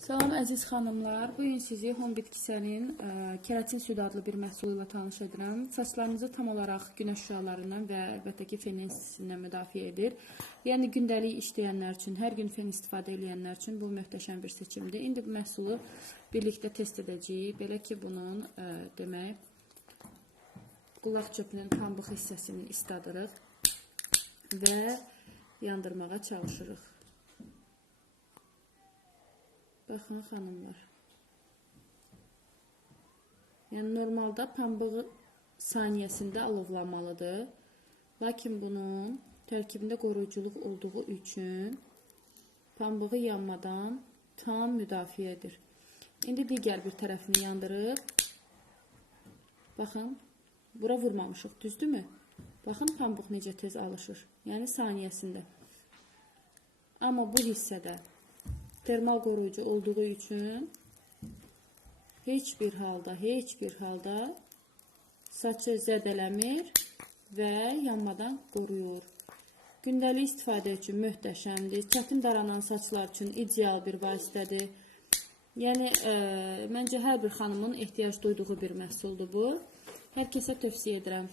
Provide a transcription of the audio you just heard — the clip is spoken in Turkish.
Salam əziz xanımlar. Bu gün sizi Home bitkisənin ə, keratin südü adlı bir məhsulu ilə tanış edirəm. Saçlarınızı tam olaraq günəş şüalarından və əlbəttə ki fen müdafiə edir. Yəni gündəlik işləyənlər üçün, hər gün fen istifadə edənlər üçün bu möhtəşəm bir seçimdir. İndi bu məhsulu birlikdə test edəcəyik. Belə ki bunun ə, demək qulaq çöpünün pambıq hissəsini isladırıq və yandırmağa çalışırıq. Baxın xanımlar. Yəni normalda pambığı saniyəsində alovlanmalıdır. Lakin bunun tərkibində qoruyuculuq olduğu üçün pambığı yanmadan tam müdafiə edir. İndi digər bir tərəfini yandırıb Baxın, bura vurmamışıq, düzdürmü? Baxın pambıq necə tez alışır. Yəni saniyəsində. Amma bu hissədə termal qoruyucu olduğu üçün heç bir halda, heç bir halda saçı zədələmir və yanmadan qoruyur. Gündəlik istifadə üçün möhtəşəmdir. Çətin daranan saçlar üçün ideal bir vasitədir. Yəni e, məncə hər bir xanımın ehtiyac duyduğu bir məhsuldur bu. Hər kəsə tövsiyə edirəm.